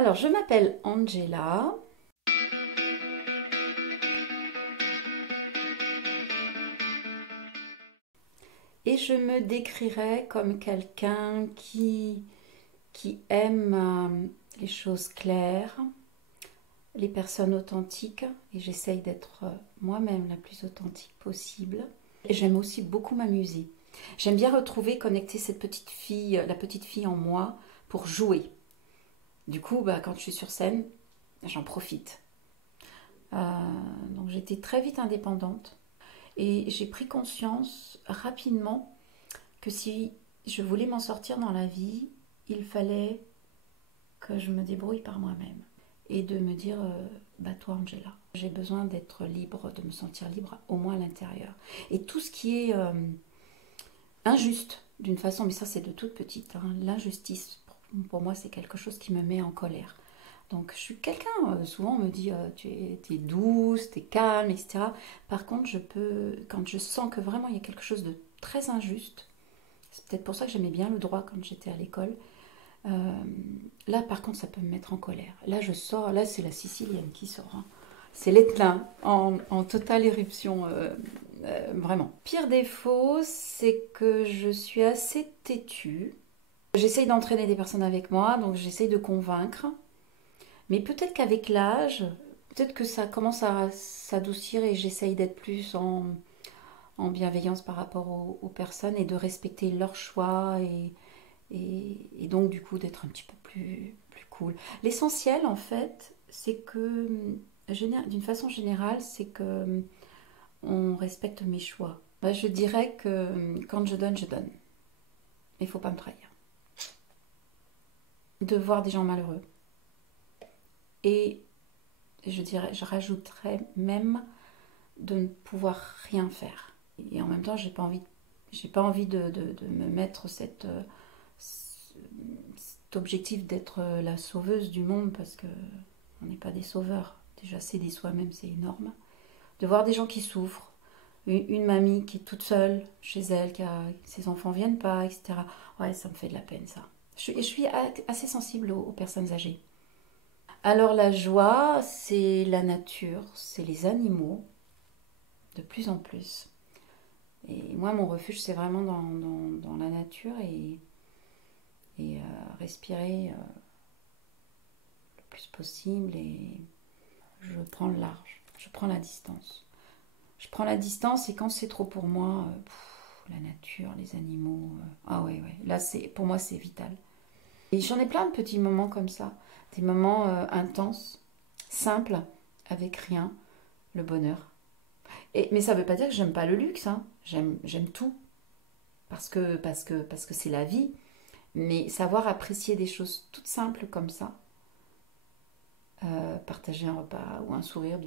Alors, je m'appelle Angela et je me décrirais comme quelqu'un qui aime les choses claires, les personnes authentiques, et j'essaye d'être moi-même la plus authentique possible. Et j'aime aussi beaucoup m'amuser. J'aime bien retrouver, connecter cette petite fille, la petite fille en moi, pour jouer. Du coup, quand je suis sur scène, j'en profite. Donc j'étais très vite indépendante. Et j'ai pris conscience rapidement que si je voulais m'en sortir dans la vie, il fallait que je me débrouille par moi-même. Et de me dire, toi Angela, j'ai besoin d'être libre, de me sentir libre, au moins à l'intérieur. Et tout ce qui est injuste, d'une façon, mais ça c'est de toute petite, hein, l'injustice, pour moi c'est quelque chose qui me met en colère. Donc je suis quelqu'un, souvent on me dit tu es douce, tu es calme, etc. Par contre, quand je sens que vraiment il y a quelque chose de très injuste, c'est peut-être pour ça que j'aimais bien le droit quand j'étais à l'école, euh, là par contre ça peut me mettre en colère. Là je sors, là c'est la Sicilienne qui sort, hein. C'est l'Etna en totale éruption, vraiment. Pire défaut, c'est que je suis assez têtue. J'essaye d'entraîner des personnes avec moi, donc j'essaye de convaincre. Mais peut-être qu'avec l'âge, peut-être que ça commence à s'adoucir et j'essaye d'être plus en bienveillance par rapport aux personnes et de respecter leurs choix et donc du coup d'être un petit peu plus cool. L'essentiel en fait, c'est que d'une façon générale, c'est que on respecte mes choix. Je dirais que quand je donne, je donne. Il ne faut pas me trahir. De voir des gens malheureux. Et je rajouterais même de ne pouvoir rien faire. Et en même temps, j'ai pas envie de me mettre cet objectif d'être la sauveuse du monde parce que on n'est pas des sauveurs. Déjà, s'aider soi-même, c'est énorme. De voir des gens qui souffrent, une mamie qui est toute seule chez elle, ses enfants viennent pas, etc. Ouais, ça me fait de la peine, ça. Je suis assez sensible aux personnes âgées. Alors la joie, c'est la nature, c'est les animaux, de plus en plus. Et moi, mon refuge, c'est vraiment dans la nature et respirer le plus possible. Et je prends le large, je prends la distance. Je prends la distance et quand c'est trop pour moi, la nature, les animaux, ah ouais, ouais, là, pour moi, c'est vital. Et j'en ai plein de petits moments comme ça, des moments intenses, simples, avec rien, le bonheur. Mais ça ne veut pas dire que j'aime pas le luxe, hein. J'aime tout, parce que c'est la vie. Mais savoir apprécier des choses toutes simples comme ça, partager un repas ou un sourire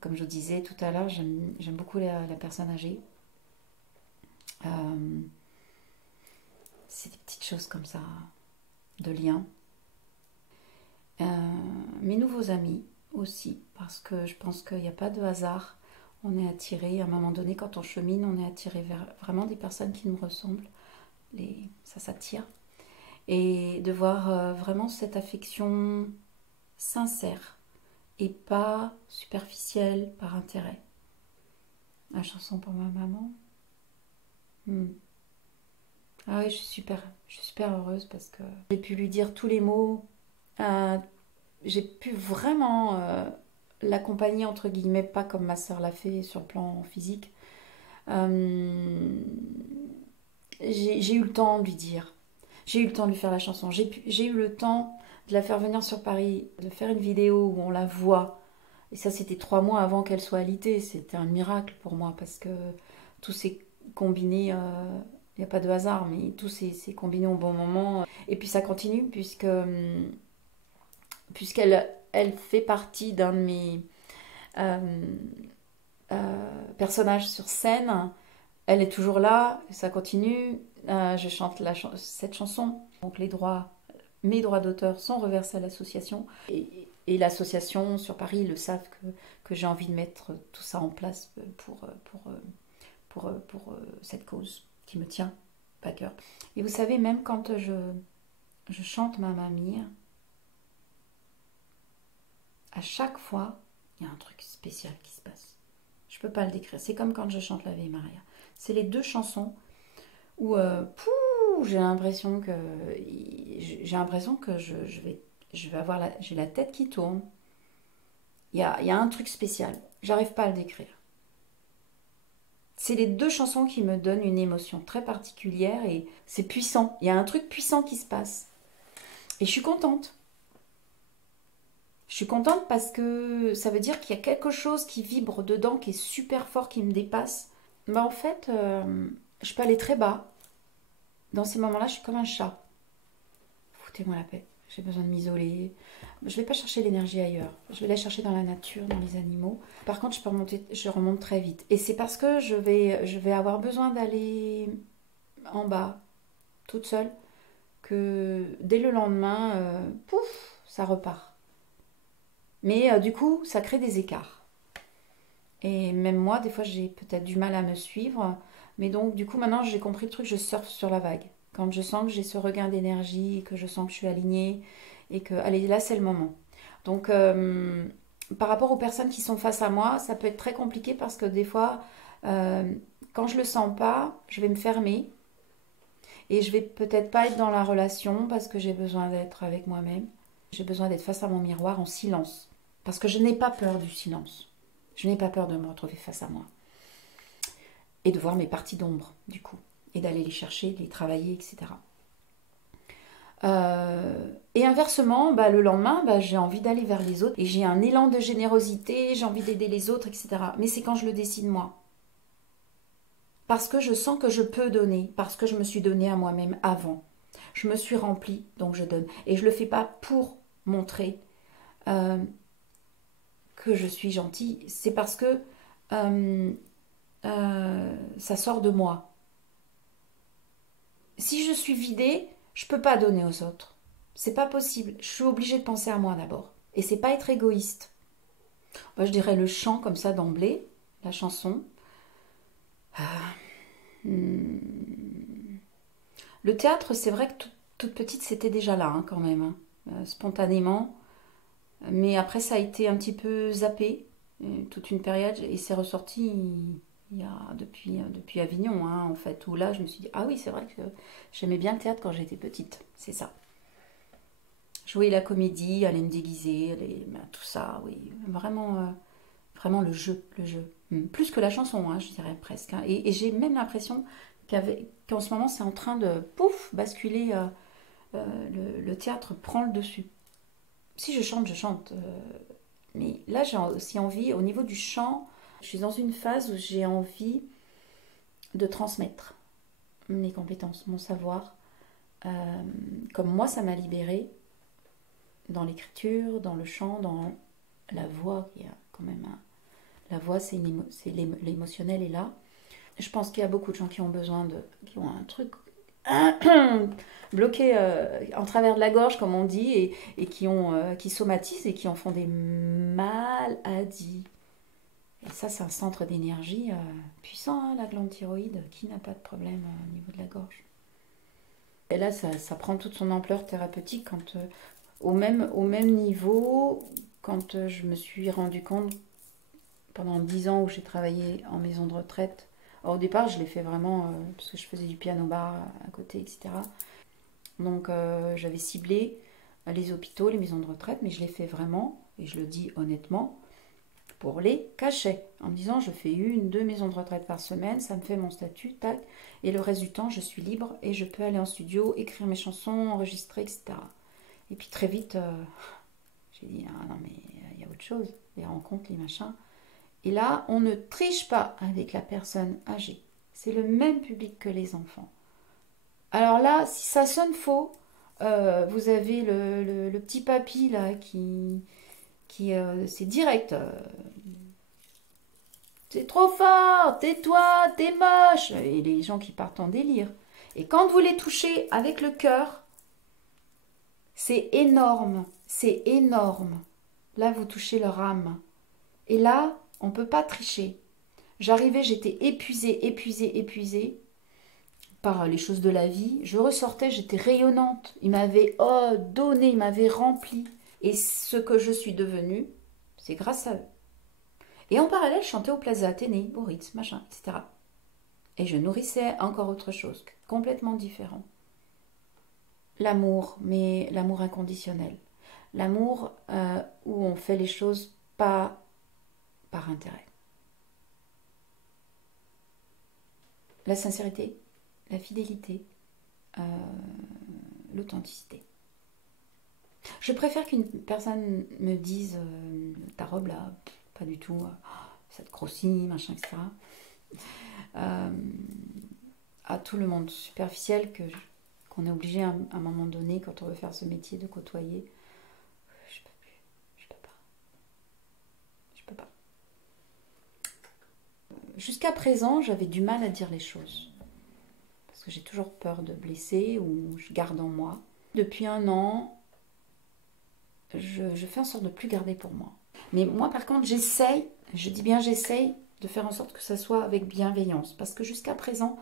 comme je disais tout à l'heure, j'aime beaucoup la personne âgée. Euh, c'est des petites choses comme ça, de lien. Euh, Mes nouveaux amis aussi, parce que je pense qu'il n'y a pas de hasard. On est attiré, à un moment donné, quand on chemine, on est attiré vers vraiment des personnes qui nous ressemblent. Ça s'attire. Et de voir vraiment cette affection sincère et pas superficielle par intérêt. La chanson pour ma maman. Hmm. Ah oui, je suis super heureuse parce que j'ai pu lui dire tous les mots. Euh, j'ai pu vraiment l'accompagner, entre guillemets, pas comme ma sœur l'a fait sur le plan physique. Euh, j'ai eu le temps de lui dire. J'ai eu le temps de lui faire la chanson. J'ai eu le temps de la faire venir sur Paris, de faire une vidéo où on la voit. Et ça, c'était 3 mois avant qu'elle soit alitée. C'était un miracle pour moi parce que tout s'est combiné. Il n'y a pas de hasard, mais tout s'est combiné au bon moment. Et puis ça continue puisqu'elle fait partie d'un de mes euh, personnages sur scène. Elle est toujours là, ça continue. Je chante cette chanson. Donc mes droits d'auteur sont reversés à l'association. Et l'association sur Paris, ils le savent que j'ai envie de mettre tout ça en place pour cette cause qui me tient à cœur. Et vous savez, même quand je chante ma mamie, à chaque fois, il y a un truc spécial qui se passe. Je peux pas le décrire. C'est comme quand je chante la Vieille Maria. C'est les deux chansons où j'ai l'impression que je vais avoir j'ai la tête qui tourne. Il y a un truc spécial. J'arrive pas à le décrire. C'est les deux chansons qui me donnent une émotion très particulière et c'est puissant. Il y a un truc puissant qui se passe. Et je suis contente. Je suis contente parce que ça veut dire qu'il y a quelque chose qui vibre dedans, qui est super fort, qui me dépasse. Mais en fait, je peux aller très bas. Dans ces moments-là, je suis comme un chat. Foutez-moi la paix. J'ai besoin de m'isoler. Je ne vais pas chercher l'énergie ailleurs. Je vais la chercher dans la nature, dans les animaux. Par contre, je remonte très vite. Et c'est parce que je vais avoir besoin d'aller en bas, toute seule, que dès le lendemain, pouf, ça repart. Mais du coup, ça crée des écarts. Et même moi, des fois, j'ai peut-être du mal à me suivre. Mais donc, du coup, maintenant, j'ai compris le truc, je surfe sur la vague. Quand je sens que j'ai ce regain d'énergie, que je sens que je suis alignée, et que, allez, là, c'est le moment. Donc, par rapport aux personnes qui sont face à moi, ça peut être très compliqué parce que des fois, quand je le sens pas, je vais me fermer. Et je vais peut-être pas être dans la relation parce que j'ai besoin d'être avec moi-même. J'ai besoin d'être face à mon miroir en silence. Parce que je n'ai pas peur du silence. Je n'ai pas peur de me retrouver face à moi. Et de voir mes parties d'ombre, du coup. Et d'aller les chercher, de les travailler, etc. Et inversement, le lendemain, j'ai envie d'aller vers les autres. Et j'ai un élan de générosité, j'ai envie d'aider les autres, etc. Mais c'est quand je le décide moi. Parce que je sens que je peux donner. Parce que je me suis donné à moi-même avant. Je me suis remplie, donc je donne. Et je ne le fais pas pour montrer que je suis gentille. C'est parce que ça sort de moi. Si je suis vidée, je peux pas donner aux autres. C'est pas possible. Je suis obligée de penser à moi d'abord. Et c'est pas être égoïste. Moi, je dirais le chant comme ça d'emblée, la chanson. Le théâtre, c'est vrai que toute petite, c'était déjà là quand même, spontanément. Mais après, ça a été un petit peu zappé, toute une période, et c'est ressorti il y a depuis Avignon, en fait, où là, je me suis dit, ah oui, c'est vrai que j'aimais bien le théâtre quand j'étais petite, c'est ça. Jouer la comédie, aller me déguiser, tout ça, oui, vraiment, vraiment le jeu. Plus que la chanson, je dirais presque. Et j'ai même l'impression qu'en ce moment, c'est en train de, pouf, basculer, le théâtre prend le dessus. Si je chante, je chante. Mais là, j'ai aussi envie, au niveau du chant, je suis dans une phase où j'ai envie de transmettre mes compétences, mon savoir. Comme moi, ça m'a libérée dans l'écriture, dans le chant, dans la voix. Il y a quand même la voix, c'est l'émotionnel est là. Je pense qu'il y a beaucoup de gens qui ont qui ont un truc bloqué en travers de la gorge, comme on dit, et qui somatisent et qui en font des maladies. Et ça, c'est un centre d'énergie puissant, la glande thyroïde, qui n'a pas de problème au niveau de la gorge. Et là, ça prend toute son ampleur thérapeutique quand, au même niveau, quand je me suis rendu compte, pendant 10 ans où j'ai travaillé en maison de retraite. Alors, au départ, je l'ai fait vraiment parce que je faisais du piano-bar à côté, etc. Donc, j'avais ciblé les hôpitaux, les maisons de retraite, mais je l'ai fait vraiment, et je le dis honnêtement, pour les cachets, en me disant je fais 1-2 maisons de retraite par semaine, ça me fait mon statut, tac, et le reste du temps je suis libre et je peux aller en studio, écrire mes chansons, enregistrer, etc. Et puis très vite, j'ai dit ah non mais il y a autre chose, les rencontres, les machins. Et là, on ne triche pas avec la personne âgée, c'est le même public que les enfants. Alors là, si ça sonne faux, vous avez le petit papy là qui c'est direct. C'est trop fort, tais-toi, t'es moche. Et les gens qui partent en délire. Et quand vous les touchez avec le cœur, c'est énorme, c'est énorme. Là, vous touchez leur âme. Et là, on ne peut pas tricher. J'arrivais, j'étais épuisée par les choses de la vie. Je ressortais, j'étais rayonnante. Il m'avait donné, il m'avait rempli. Et ce que je suis devenue, C'est grâce à eux. Et en parallèle, je chantais au Plaza Athénée, au Ritz, machin, etc. Et je nourrissais encore autre chose, complètement différent. L'amour, mais l'amour inconditionnel. L'amour où on fait les choses pas par intérêt. La sincérité, la fidélité, l'authenticité. Je préfère qu'une personne me dise ta robe là, pas du tout, ça te grossit, machin, etc. À tout le monde superficiel qu'on est obligé à un moment donné, quand on veut faire ce métier, de côtoyer. Je peux plus, je peux pas. Je peux pas. Jusqu'à présent, j'avais du mal à dire les choses. Parce que j'ai toujours peur de blesser ou je garde en moi. Depuis 1 an, je fais en sorte de ne plus garder pour moi. Mais moi, par contre, j'essaye, je dis bien j'essaye, de faire en sorte que ça soit avec bienveillance. Parce que jusqu'à présent,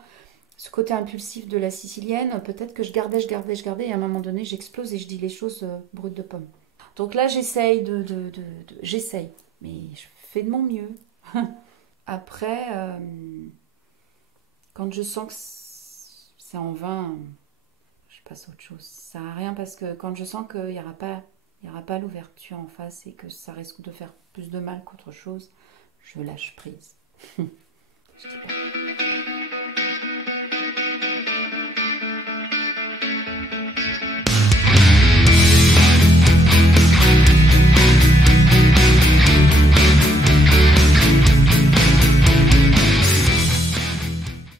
ce côté impulsif de la Sicilienne, peut-être que je gardais, et à un moment donné, j'explose et je dis les choses brutes de pomme. Donc là, j'essaye j'essaye, mais je fais de mon mieux. Après, quand je sens que c'est en vain, je passe à autre chose. Ça sert à rien parce que quand je sens qu'il n'y aura pas l'ouverture en face et que ça risque de faire plus de mal qu'autre chose, je lâche prise. Je dis pas.